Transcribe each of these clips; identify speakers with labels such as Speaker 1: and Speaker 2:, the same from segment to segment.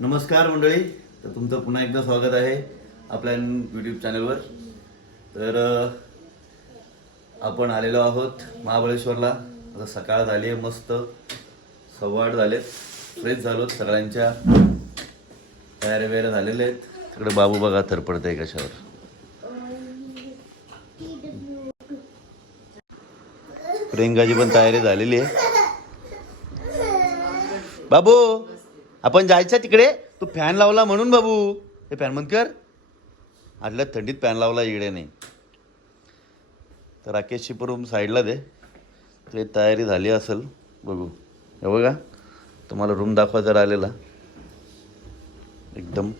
Speaker 1: नमस्कार मंडळी तर तुमचं पुन्हा एकदा स्वागत आहे आपल्या यूट्यूब चॅनलवर तर आपण आलेलो आहोत महाबळेश्वरला. आता सकाळ झाली आहे मस्त. सव्वाड झालेत. फ्रेश झालो सगळ्यांच्या. तयाऱ्या वगैरे झालेले आहेत. तिकडे बाबू बघा थरपडत आहे कशावर. प्रियंकाची पण तयारी झालेली आहे. बाबू! आपण जायचं तिकडे. तू फॅन लावला म्हणून बाबू. हे फॅन बंद कर. आदल्या थंडीत फॅन लावला इकडे नाही. तर राकेशची पण रूम साईडला दे. ते तयारी झाली असेल बघू. हे बघा तुम्हाला रूम दाखवा जर आलेला एकदम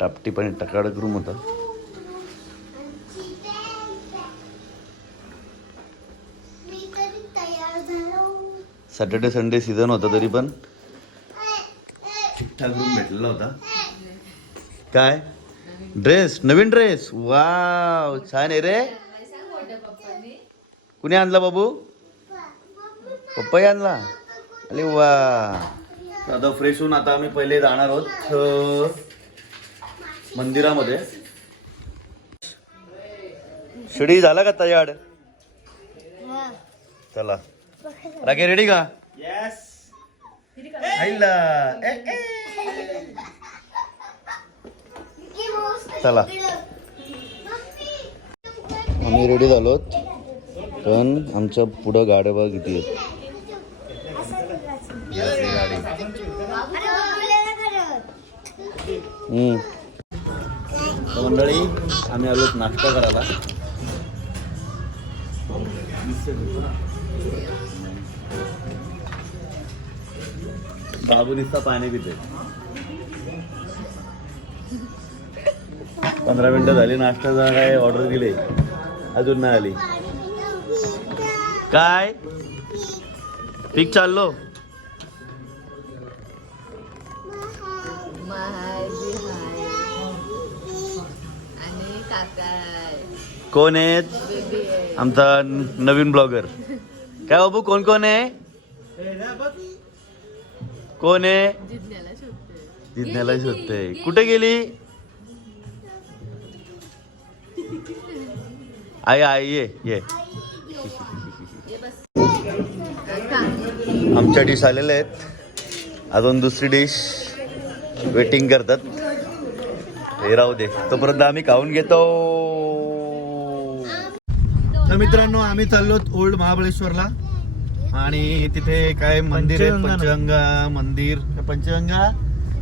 Speaker 1: टापटीप आणि टकाडक रूम होता. सॅटर्डे संडे सीझन होता तरी पण ठीकठाक रूम भेटलेला होता. काय? ड्रेस नवीन ड्रेस वाव छान आहे रे. कुणी आणला बाबू? पप्पाही आणला. अरे वा. आता फ्रेश होऊन आता आम्ही पहिले जाणार आहोत मंदिरामध्ये. शिडी झाला का तयार? चला. रागे रेडी का? आईला ए, ए. चला. आम्ही रेडी झालो पण आमच्या पुढं गाड्या बघ किती आहेत. मंडळी आम्ही आलो नाश्ता करायला. बाबू दिसता पाणी पिते. पंधरा मिनिटं झाली नाश्ता काय ऑर्डर दिले? अजून नाही आली. काय? पीक चाललो. कोण आहेत?
Speaker 2: आहे
Speaker 1: आमचा नवीन ब्लॉगर. काय बाबू कोण कोण आहे? कोण आहे?
Speaker 2: जिज्ञाला शोधते
Speaker 1: कुठे गेली? आई आई ये ये.
Speaker 2: ये बस काका
Speaker 1: आमच्या डिश आलेल्या आहेत. अजून दुसरी डिश वेटिंग करतात. हे राहू दे. तोपर्यंत आम्ही खाऊन घेतो. तर मित्रांनो आम्ही चाललो ओल्ड महाबळेश्वरला. आणि तिथे काय मंदिर आहे? पंचगंगा मंदिर. पंचगंगा?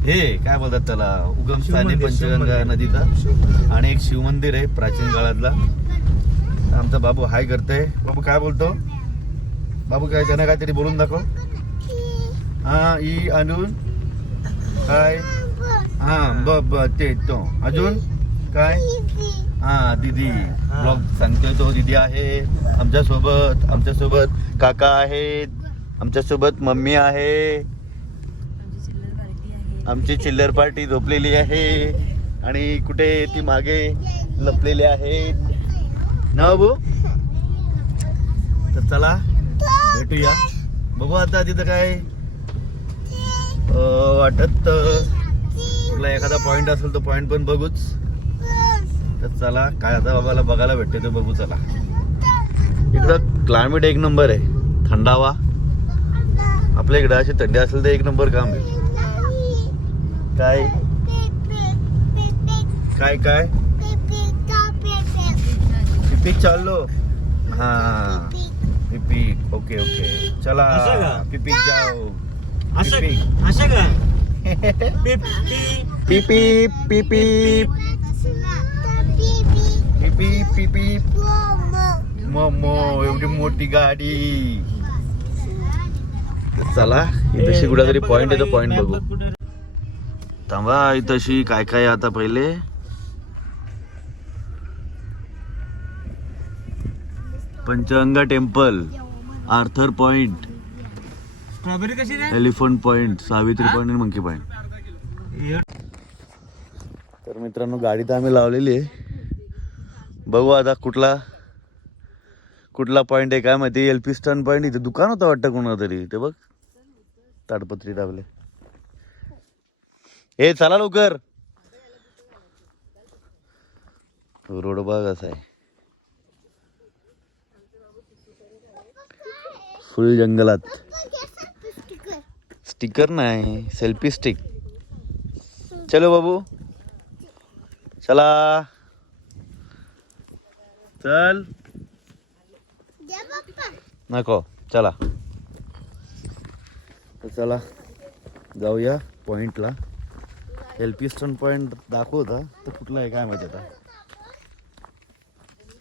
Speaker 1: हे काय बोलतात त्याला? उगमस्थानी पंचगंगा नदीचा. आणि एक शिव मंदिर आहे प्राचीन काळातला. आमचा बाबू हाय करते बाबू काय बोलतो? बाबू काय त्यानं काहीतरी बोलून दाखव. हा ई अजून काय हा ब ब ते तो. अजून? काय? हा दीदी. ब्लॉग सांगतोय तो. दीदी आहे आमच्यासोबत आमच्यासोबत काका आहेत. आमच्यासोबत मम्मी आहे. आमची चिल्लर पार्टी झोपलेली आहे. आणि कुठे ती मागे लपलेली आहेत ना बाबू तर चला भेटूया. बघू आता तिथं काय वाटत कुठला एखादा पॉइंट असेल तो पॉइंट पण बघूच. तर चला काय आता बाबाला बघायला भेटते ते बघू चला. इकडं क्लायमेट एक नंबर आहे थंडावा. आपल्या इकडं अशी थंडी असेल तर एक नंबर काम आहे. काय? काय काय? पिपिक चाललो. हा. Picnic okay okay. चला
Speaker 3: असं का?
Speaker 1: पिपिक जाओ.
Speaker 3: असं
Speaker 1: पिपिक
Speaker 3: असं का? पिप पिप.
Speaker 1: पिपी पिपी पिपी पिपी. मोमो एवढी मोठी गाडी. चला इथं कुठला तरी पॉइंट आहे तो पॉइंट बघू. थांबा इथं काय काय आहे आता पहिले? Panchganga temple Arthur point.
Speaker 3: Strawberry कशी
Speaker 1: एलिफंट पॉइंट सावित्री पॉइंट आणि मंकी पॉइंट. तर मित्रांनो गाडी तर आम्ही लावलेली आहे. बघू आता कुठला कुठला पॉइंट आहे काय माहिती एल पी स्टन पॉइंट इथे दुकान होतं वाटतं कोणा तरी. ते बघ. ताडपत्री लावले हे चला लवकर. रोड बघ असा आहे. फुल जंगलात. स्टिकर नाही सेल्फी स्टिक. चलो बाबू. चला. चल. नको चला. तर चला जाऊया पॉइंटला. स्टन पॉइंट दाखवता तर कुठला आहे काय माहिती आता.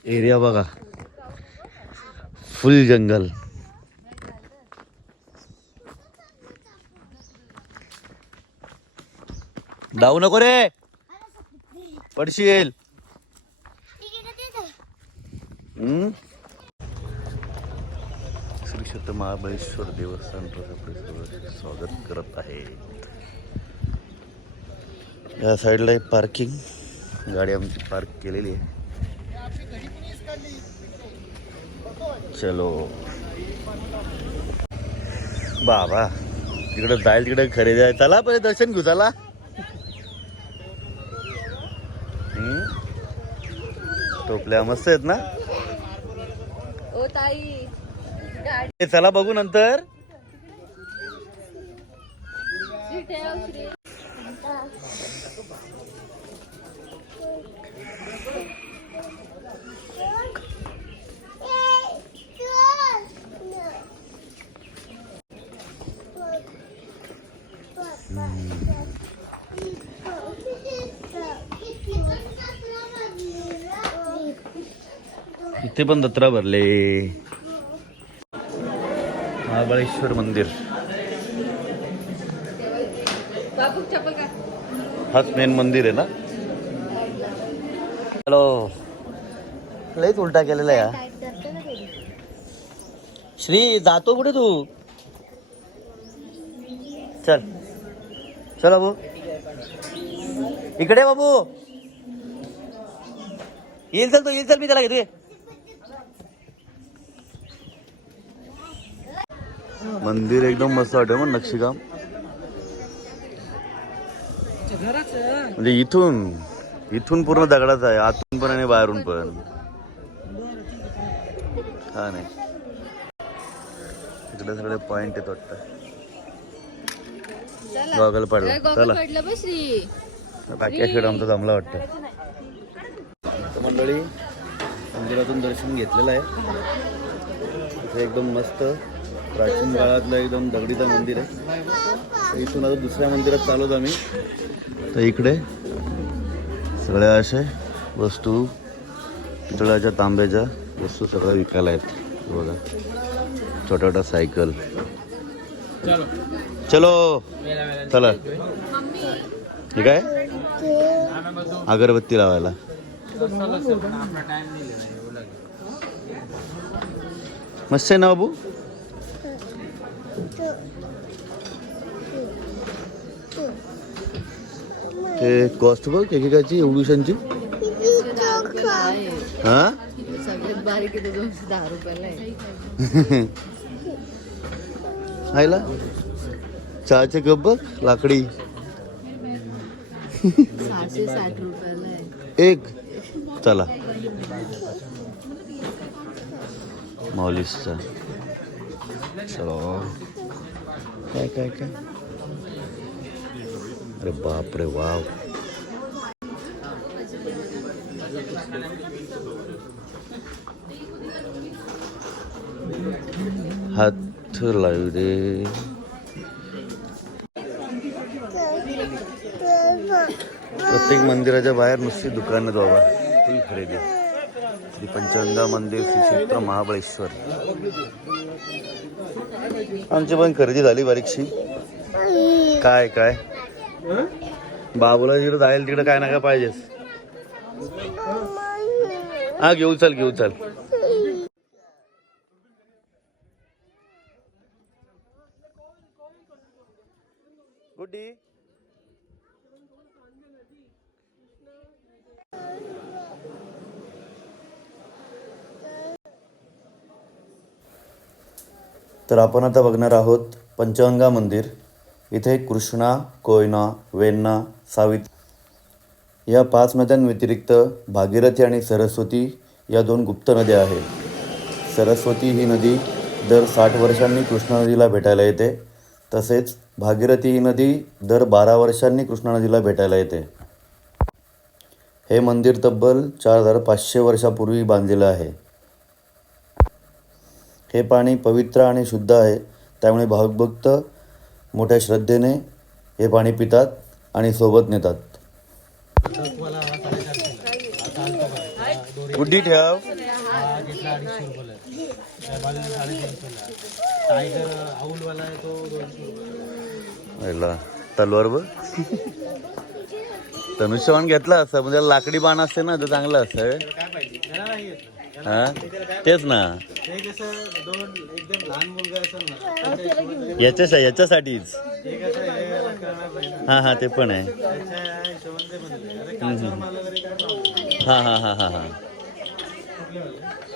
Speaker 1: एरिया बघा. फुल जंगल. धावू नको रे. पडशील.
Speaker 4: तिकीट
Speaker 1: श्री क्षेत्र महाबळेश्वर देवस्थान स्वागत करत आहे. या साईडला एक पार्किंग. गाडी आमची पार्क केलेली आहे. चलो. बाबा तिकडे जाईल तिकडे खरेदी आहे. चला पहिले दर्शन घेऊ चला. टोपल्या मस्त आहेत ना?
Speaker 2: ओ ताई.
Speaker 1: चला बघू नंतर. इथे पण दत्रा भरले. महाबळेश्वर मंदिर. हाच मेन मंदिर आहे ना? हॅलो लयच उलटा केलेला हा. श्री जातो कुठे तू? चल. चल बाबू. इकडे बाबू. येईल चल तू येईल चल मी त्याला घेतो मंदिर एकदम मस्त वाटत मग नक्षीकाम. म्हणजे इथून इथून पूर्ण दगडाच आहे आतून पण आणि बाहेरून पण. हा नाही. इकडे सगळे पॉइंट आहेत वाटतं. गॉगल पडला. चला. बाकी शेड आमचा जमला वाटतं. मंडळी मंदिरातून दर्शन घेतलेलं आहे. एकदम मस्त प्राचीन काळातलं एकदम दगडीचं मंदिर आहे. तर इथून आता दुसऱ्या मंदिरात चालवत आम्ही. तर इकडे सगळ्या अशा वस्तू पितळाच्या तांब्याच्या वस्तू सगळ्या विकायला आहेत. बघा. छोटा छोटा सायकल. चलो. चला. हे काय? अगरबत्ती लावायला. मस्त आहे ना बाबू? ते कॉस्ट बघ एकेकाची एवढूशांची हा?
Speaker 2: सगळ्यात बारीक आहे दोनशे दहा रुपयाला आहे
Speaker 1: आयला चहाचे कप बघ लाकडी.
Speaker 2: सहाशे साठ रुपयाला आहे
Speaker 1: एक. चला. मौलिसचा चलो काय काय काय अरे बाप रे वाव हात लावू दे प्रत्येक मंदिराच्या बाहेर नुसती दुकानं बाबा फुल खरेदी. श्री पंचगंगा मंदिर श्री क्षेत्र महाबळेश्वर. आमची पण खरेदी झाली बारीकशी काय काय? बाबूला जिकडे जाईल तिकडे काय ना काय पाहिजेस हा घेऊ चल घेऊ चल गुड्डी तर आपण आता बघणार आहोत पंचगंगा मंदिर. इथे कृष्णा कोयना वेण्णा सावित्री. या पाच नद्यांव्यतिरिक्त भागीरथी आणि सरस्वती या दोन गुप्त नद्या आहेत. सरस्वती ही नदी दर साठ वर्षांनी कृष्णा नदीला भेटायला येते. तसेच भागीरथी ही नदी दर बारा वर्षांनी कृष्णा नदीला भेटायला येते. हे मंदिर तब्बल चार हजार पाचशे वर्षापूर्वी बांधलेलं आहे. हे पाणी पवित्र आणि शुद्ध आहे. त्यामुळे भाविकभक्त मोठ्या श्रद्धेने हे पाणी पितात आणि सोबत नेतात. गुड्डी ठेव तलवार बघ. धनुष्यबाण घेतला असता म्हणजे लाकडी बाण असते ना तर चांगलं असतं. हा? तेच ना.
Speaker 3: कसं दोन एकदम लहान मुलगा असेल ना
Speaker 1: याच्या याच्यासाठीच.
Speaker 3: कसं हे याला ना.
Speaker 1: हा हा ते पण आहे.
Speaker 3: त्याच्या हिशोबाने ते अरे तरी काय
Speaker 1: हा हा हा हा हा.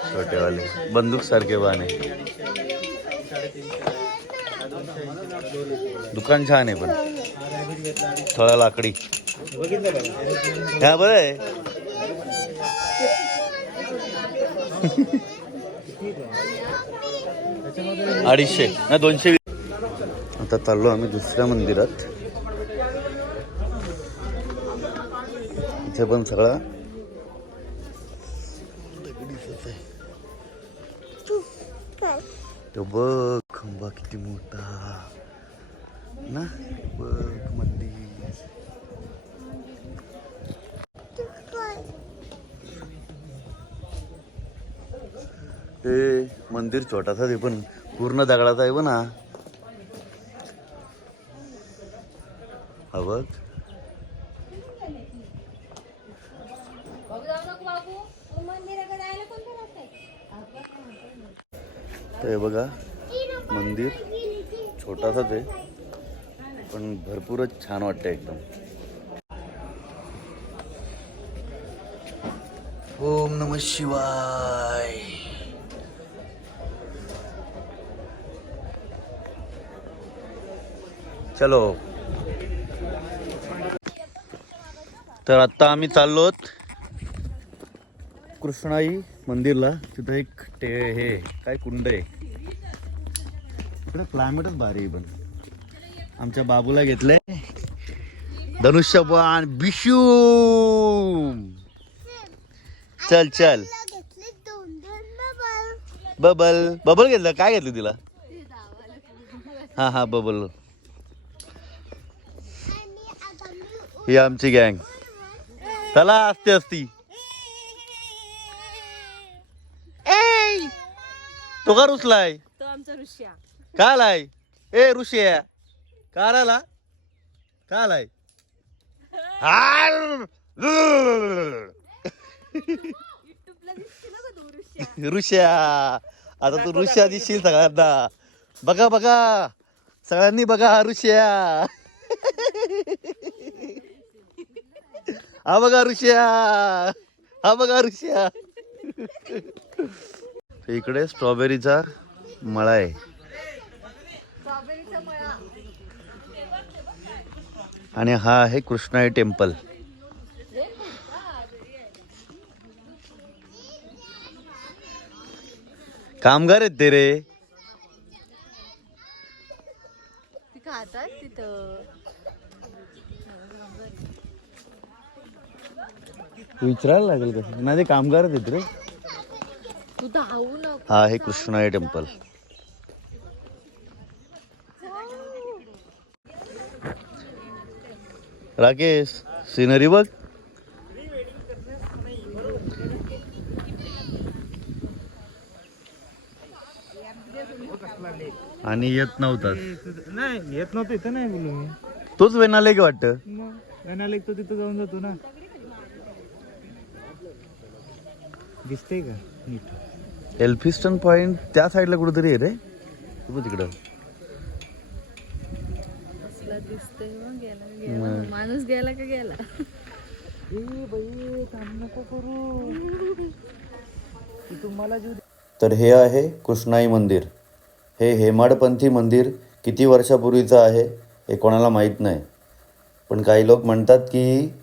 Speaker 1: छोटेवाले. बंदूक सारखे बाण आहे दुकान छान आहे पण. थोडा लाकडी.
Speaker 3: बघितलं का
Speaker 1: बरं आहे. अडीचशे ना दोनशे. आता चाललो आम्ही दुसऱ्या मंदिरात इथे पण सगळा. तो बघ मंदिर छोटासा आहे पण पूर्ण दगडाचा आहे बघ ना हा बघ. हे बघा मंदिर छोटासाच आहे पण भरपूरच छान वाटतं एकदम. ओम नम शिवाय. चलो. तर आत्ता आम्ही चाललो कृष्णाई मंदिरला. तिथं एक टे हे काय कुंड आहे? इकडे क्लायमेटच भारी पण. आमच्या बाबूला घेतलंय. धनुष्यबाण बिशू चल चल.
Speaker 4: बबल.
Speaker 1: बबल घेतलं? काय घेतलं तिला? हा हा बबल
Speaker 4: आणि आता मी
Speaker 1: ही आमची गँग. चला असते असती ए तो का रुसलाय?
Speaker 2: तो आमचा
Speaker 1: का आलाय? ए ऋषी का आला का आर! ऋष्या आता तू ऋष्या दिसशील सगळ्यांना. बघा बघा. सगळ्यांनी बघा हा ऋष्या हा बघा ऋषिया. हा बघा ऋषिया. इकडे स्ट्रॉबेरीचा मळा आहे. आणि हा आहे कृष्णाई टेम्पल. कामगार आहेत ते रे
Speaker 2: ती खातात तिथं
Speaker 1: विचारायला लागेल कसं? नाही ते कामगार आहेत रे.
Speaker 2: तू धावू नको.
Speaker 1: हा आहे कृष्णाई टेम्पल. राकेश सिनरी बघ. आणि येत नव्हतास
Speaker 3: नाही येत नव्हतं इथं नाही बोलू मी.
Speaker 1: तोच वेनाले की वाटतं.
Speaker 3: मग एक तो तिथं जाऊन जातो ना. दिसतंय का? नीट.
Speaker 1: एल्फिस्टन पॉइंट त्या साईडला कुठेतरी आहे रे? तू बघ तिकडं
Speaker 2: माणूस गेला का गेला?
Speaker 1: तर हे आहे कृष्णाई मंदिर. हे हेमाडपंथी मंदिर किती वर्षापूर्वीचं आहे हे कोणाला माहीत नाही. पण काही लोक म्हणतात की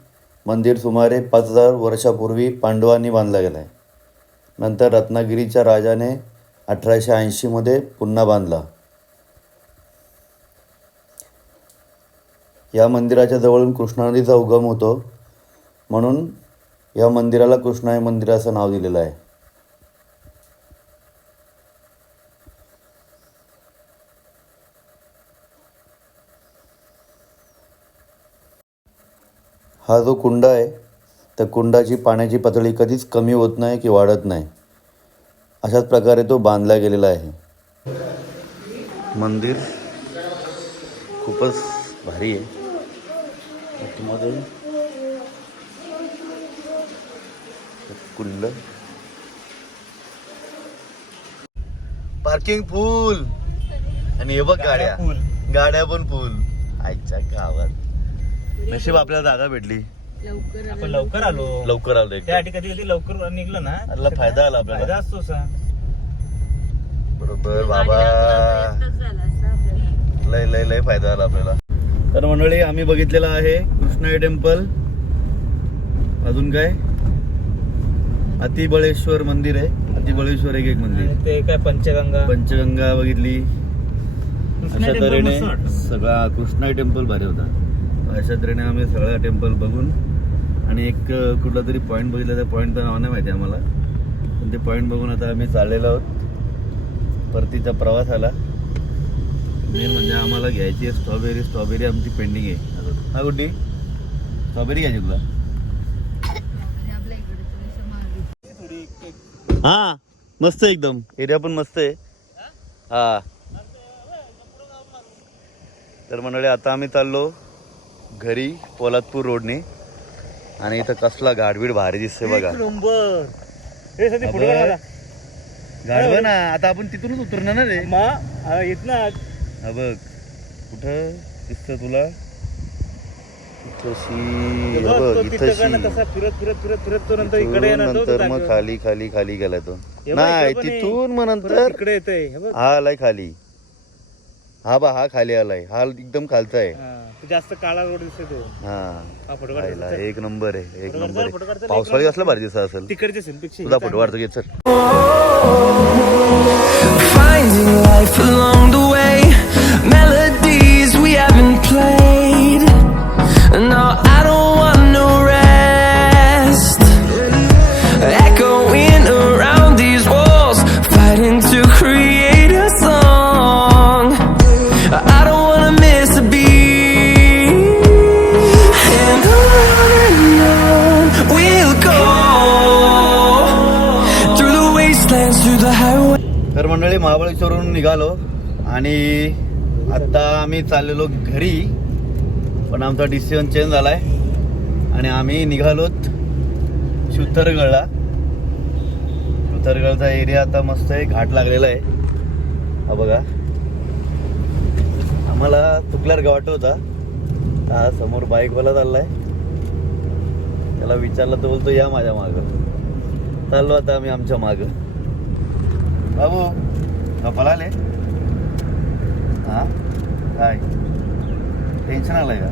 Speaker 1: मंदिर सुमारे पाच हजार वर्षापूर्वी पांडवांनी बांधलं गेलं आहे नंतर रत्नागिरीच्या राजाने अठराशे ऐंशीमध्ये पुन्हा बांधला. या मंदिराच्या जवळून कृष्णा नदीचा उगम होतो. म्हणून या मंदिराला कृष्णाई मंदिर असं नाव दिलेलं आहे. हा जो कुंड आहे त्या कुंडाची पाण्याची पातळी कधीच कमी होत नाही की वाढत नाही. अशाच प्रकारे तो बांधला गेलेला आहे. मंदिर खूपच भारी आहे. आतमध्ये कुंड. पार्किंग फुल आणि हे बघ गाड्या गाड्या. पण फुल आईच्या गावात. नशीब आपल्याला जागा भेटली.
Speaker 2: लवकर आलं.
Speaker 3: आपण लवकर आलो.
Speaker 1: लवकर आलो एकदम.
Speaker 3: त्यासाठी कधी कधी लवकर निघलं ना
Speaker 1: आपला फायदा आला आपल्याला.
Speaker 3: फायदा असतो सा
Speaker 1: बरोबर बाबा.
Speaker 2: झालं आपल्याला.
Speaker 1: लय लय लय फायदा झाला आपल्याला. तर मंडळी आम्ही बघितलेलं आहे कृष्णाई टेम्पल. अजून काय? अतिबळेश्वर मंदिर आहे. अतिबळेश्वर एक एक मंदिर.
Speaker 3: आणि ते काय पंचगंगा.
Speaker 1: पंचगंगा बघितली. अशा तऱ्हेने. सगळा कृष्णाई टेम्पल भारी होता. अशा तऱ्हेने आम्ही सगळा टेम्पल बघून आणि एक कुठला तरी पॉईंट बघितला त्या पॉईंटचं नाव नाही माहिती आम्हाला. पण ते पॉईंट बघून आता आम्ही चाललेलो आहोत. परतीचा प्रवास आला. मेन म्हणजे आम्हाला घ्यायची आहे स्ट्रॉबेरी स्ट्रॉबेरी आमची पेंडिंग आहे. अजून हा गुड्डी? स्ट्रॉबेरी घ्यायची तुला?
Speaker 2: आहे.
Speaker 1: हा मस्त एकदम. एरिया पण मस्त आहे. हा. तर मंडळी आता आम्ही चाललो घरी पोलादपूर रोडने. आणि इथं कसला गाडबीड भारी दिसते बघा.
Speaker 3: नंबर. हे सध्या
Speaker 1: गाडबं ना आता आपण तिथूनच उतरणार ना रे.
Speaker 3: मा हा, येत ना
Speaker 1: हा बघ. कुठं दिसतं तुला? इथशी
Speaker 3: हे बघ, तो
Speaker 1: इथशी.
Speaker 3: तसा फिरत फिरत फिरत फिरत तो नंतर इकडे
Speaker 1: इथून
Speaker 3: येणार तो
Speaker 1: नंतर मग. खाली खाली खाली गेलाय तो.
Speaker 3: हे बघ,
Speaker 1: नाही
Speaker 3: इकडे पण आहे.
Speaker 1: तिथून मग
Speaker 3: परत
Speaker 1: नंतर
Speaker 3: इकडे येतंय. हे बघ.
Speaker 1: हा आलाय खाली. हा बा हा खाली आलाय. हा एकदम खालचा आहे.
Speaker 3: हा, तो जास्त काळा रोड दिसतोय तो.
Speaker 1: हा.
Speaker 3: हा फोटो
Speaker 1: पाहिला
Speaker 3: काढायचा
Speaker 1: एक नंबर आहे एक नंबर आहे. पावसाळी कसला भारी दिसत असेल.
Speaker 3: तिकडच्या सेल्फीची
Speaker 1: तुझा फोटो काढतो घे चल.
Speaker 5: Finding life along
Speaker 1: आम्ही चाललेलो घरी पण आमचा डिसिजन चेंज झालाय. आणि आम्ही निघालोत शुथरगडला शुथरगडचा एरिया आता मस्त आहे घाट लागलेला आहे. हा बघा. आम्हाला चुकल्यावर वाटत होता. हा समोर बाईकवाला चाललाय. त्याला विचारलं तर बोलतो या माझ्या मागं. चाललो आता आम्ही आमच्या मागं. बाबू का पळाले हा? काय टेन्शन आलंय का?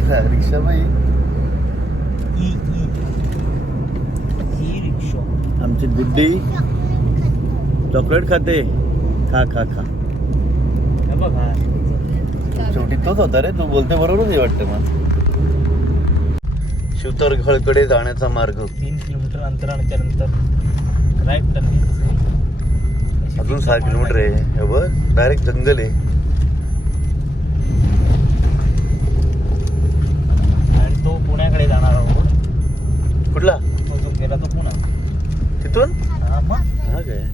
Speaker 1: रिक्षा बाई. आमची गुड्डी. चॉकलेट खाते. खा खा खा.
Speaker 3: बघ
Speaker 1: शेवटी तोच होता रे. तू बोलते बरोबरच वाटतं मग शिवतरगडकडे जाण्याचा मार्ग.
Speaker 3: तीन किलोमीटर अंतराच्या नंतर राईट टर्न.
Speaker 1: अजून सहा किलोमीटर आहे. हे बघ डायरेक्ट जंगल आहे.
Speaker 3: आणि तो पुण्याकडे जाणार आहोत.
Speaker 1: कुठला?
Speaker 3: तो जो गेला तो पुणा.
Speaker 1: तिथून?
Speaker 3: हा मग.
Speaker 1: हा काय?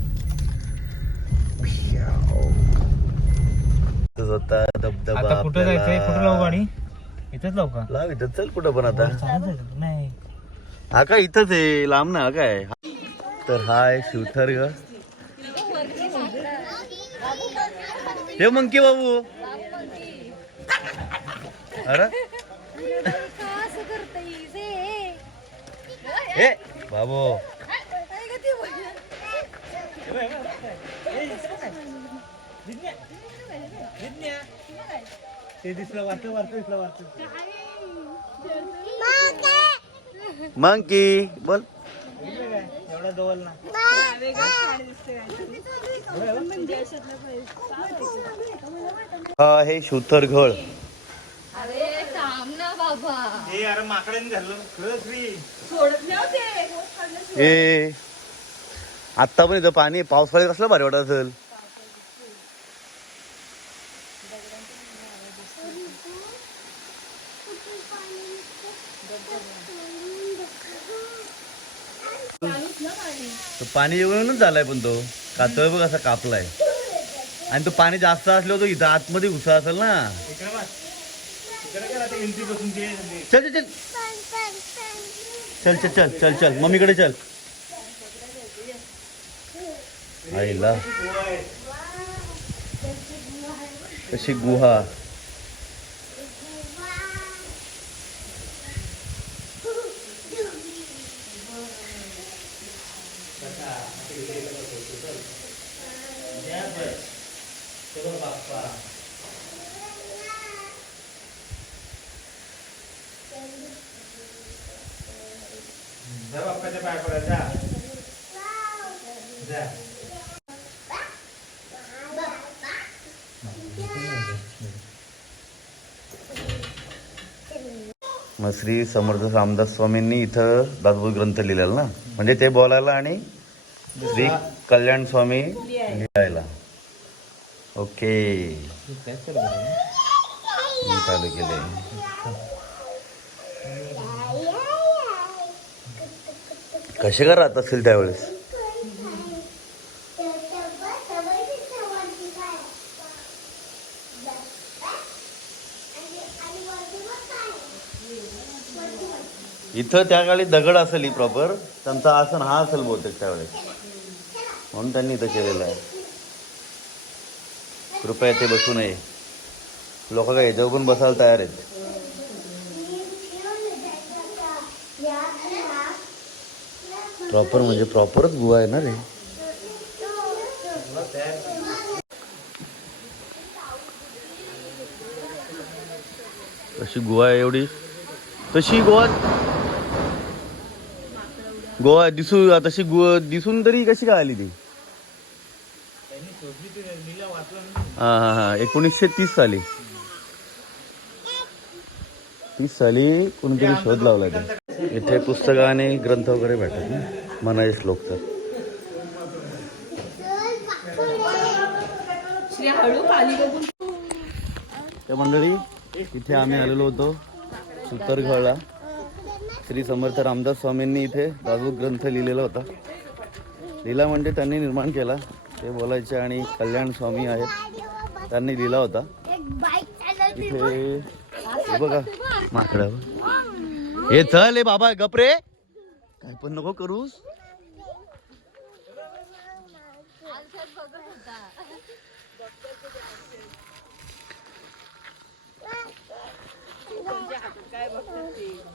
Speaker 1: इथंच होता धबधबा
Speaker 3: कुठं जायचंय?
Speaker 1: आपल्याला.
Speaker 3: कुठं लावू गाडी? इथेच लावू का?
Speaker 1: लाव इथं चल कुठं पण आता.
Speaker 3: नाही.
Speaker 1: हा काय इथंच आहे लांब ना हा काय? तर हा आहे शिवथर्ग. हे मंकी बाबू? अरे? हे बाबू.
Speaker 3: ते दिसलं वाटतं वाटतं दिसलं वाटतं
Speaker 1: मंकी बोल.
Speaker 3: एवढा जवळ ना
Speaker 1: हा हे शुथरघळ
Speaker 2: अरे थांब ना बाबा.
Speaker 3: हे अरे माकडाने घाललं खरंच रे.
Speaker 1: ए आत्ता पण इथं पाणी पावसाळ्यात कसलं भारी वाटत असेल. पाणी येऊनच झालाय पण तो. कातळ बघ असा कापलाय. आणि तो पाणी जास्त असल्यावर तो इथं आतमध्ये घुसा असेल ना. चल चल. चल चल चल चल चल. मम्मीकडे चल. आईला. कशी गुहा
Speaker 3: जा बाप्पाच्या पाय पडा जा जा
Speaker 1: मग श्री समर्थ रामदास स्वामींनी इथं दासबोध ग्रंथ लिहिलेला ना? म्हणजे ते बोलायला आणि श्री कल्याण स्वामी लिहायला. ओके. मी चालू केले कसे का राहत असतील त्यावेळेस? इथं त्या काळी दगड असेल ही प्रॉपर त्यांचा आसन हा असेल बहुतेक त्यावेळेस म्हणून त्यांनी इथं केलेलं आहे. कृपया ते बसू नये. लोक काय याच्यावर पण बसायला तयार आहेत. प्रॉपर म्हणजे प्रॉपरच गुहा आहे ना रे. अशी गुहा आहे एवढी. तशी गोवा गोवा दिसू तशी गु दिसून तरी कशी काय आली ती? हा हा हा. एकोणीसशे तीस साली. तीस साली कोणीतरी शोध लावला ते. इथे पुस्तकं आणि ग्रंथ वगैरे भेटतात ना? मनाचे श्लोक तर. त्या मंडळी इथे आम्ही आलेलो होतो सुतरगडला श्री समर्थ रामदास स्वामींनी इथे दासबोध ग्रंथ लिहिलेला होता. लिहिला म्हणजे त्यांनी निर्माण केला. ते बोलायचे आणि कल्याण स्वामी आहेत त्यांनी लिहिला होता. इथे बघा माकडावर हे चल हे बाबा गपरे काय पण नको करूस.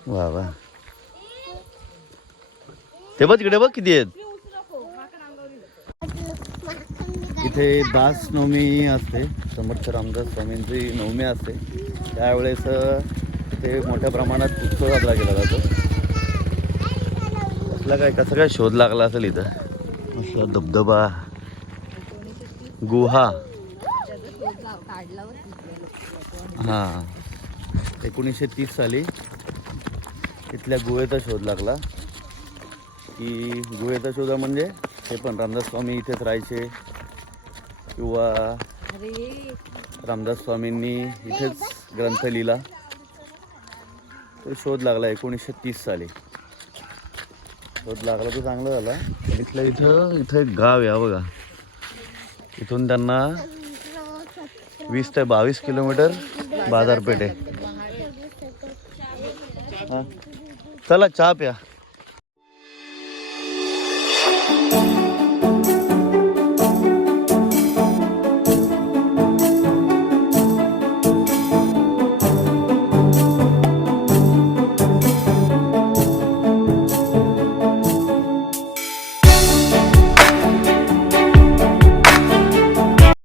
Speaker 1: वा वा. ते बघ तिकडे बघ किती आहेत. इथे दास नवमी असते समर्थ रामदास स्वामींची नवमी असते. त्यावेळेस अ, इथे मोठ्या प्रमाणात उत्सव साजरा केला जातो. कसला काय कसा काय शोध लागला असेल इथं? मस्त धबधबा गुहा. हां. एकोणीसशे तीस साली इथल्या गुहेचा शोध लागला. की गुहेचा शोधा म्हणजे हे पण रामदास स्वामी इथेच राहायचे. किंवा रामदास स्वामींनी इथेच ग्रंथ लिहिला. तो शोध लागला एकोणीसशे तीस साली. शोध लागला तो चांगला झाला. इथल्या इथं इथं एक गाव आहे बघा. इथून त्यांना वीस ते बावीस किलोमीटर बाजारपेठ आहे. हा. चला चहा प्या.